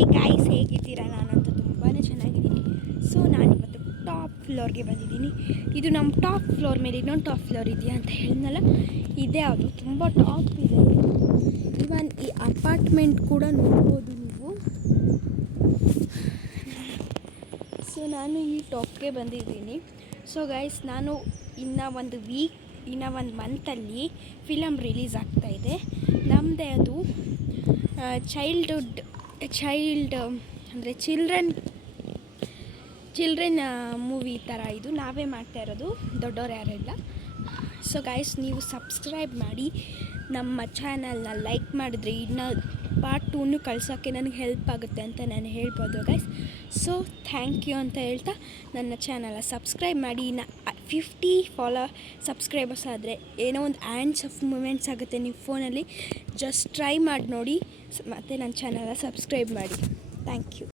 Hi guys, ಹೇಗಿದ್ದೀರಾ? ನಾನಂತೂ ತುಂಬಾ ಚೆನ್ನಾಗಿದ್ದೀನಿ. ಸೊ ನಾನಿವತ್ತು ಟಾಪ್ ಫ್ಲೋರ್ಗೆ ಬಂದಿದ್ದೀನಿ. ಇದು ನಮ್ಮ ಟಾಪ್ ಫ್ಲೋರ್ ಮೇಲೆ ಇನ್ನೊಂದು ಟಾಪ್ ಫ್ಲೋರ್ ಇದೆಯಾ ಅಂತ ಹೇಳಿದ್ನಲ್ಲ, ಇದೇ ಅದು ತುಂಬ ಟಾಪ್ ಇದೆ. ಇವನ್ ಈ ಅಪಾರ್ಟ್ಮೆಂಟ್ ಕೂಡ ನೋಡ್ಬೋದು ನೀವು. ಸೊ ನಾನು ಈ ಟಾಪ್ಗೆ ಬಂದಿದ್ದೀನಿ. ಸೊ ಗೈಸ್, ನಾನು ಇನ್ನು ಒಂದು ಮಂತಲ್ಲಿ ಫಿಲಮ್ ರಿಲೀಸ್ ಆಗ್ತಾಯಿದೆ. ನಮ್ಮದೇ ಅದು ಚೈಲ್ಡ್ ಅಂದರೆ ಚಿಲ್ಡ್ರನ್ ಮೂವಿ ಥರ. ಇದು ನಾವೇ ಮಾಡ್ತಾ ಇರೋದು, ದೊಡ್ಡವ್ರು ಯಾರೆಲ್ಲ. ಸೊ ಗೈಸ್, ನೀವು ಸಬ್ಸ್ಕ್ರೈಬ್ ಮಾಡಿ, ನಮ್ಮ ಚಾನಲ್ನ ಲೈಕ್ ಮಾಡಿದ್ರೆ ಇನ್ನು ಪಾರ್ಟ್ 2 ಕಳ್ಸೋಕ್ಕೆ ನನಗೆ ಹೆಲ್ಪ್ ಆಗುತ್ತೆ ಅಂತ ನಾನು ಹೇಳ್ಬೋದು ಗೈಸ್. ಸೊ ಥ್ಯಾಂಕ್ ಯು ಅಂತ ಹೇಳ್ತಾ ನನ್ನ ಚಾನಲ್ನ ಸಬ್ಸ್ಕ್ರೈಬ್ ಮಾಡಿ. ಇನ್ನು 50 ಸಬ್ಸ್ಕ್ರೈಬರ್ಸ್ ಆದರೆ ಏನೋ ಒಂದು ಆ್ಯಂಡ್ಸ್ ಆಫ್ ಮೂಮೆಂಟ್ಸ್ ಆಗುತ್ತೆ ನಿಮ್ಮ ಫೋನಲ್ಲಿ. ಜಸ್ಟ್ ಟ್ರೈ ಮಾಡಿ ನೋಡಿ, ಮತ್ತು ನನ್ನ ಚಾನಲ್ನ ಸಬ್ಸ್ಕ್ರೈಬ್ ಮಾಡಿ. Thank you.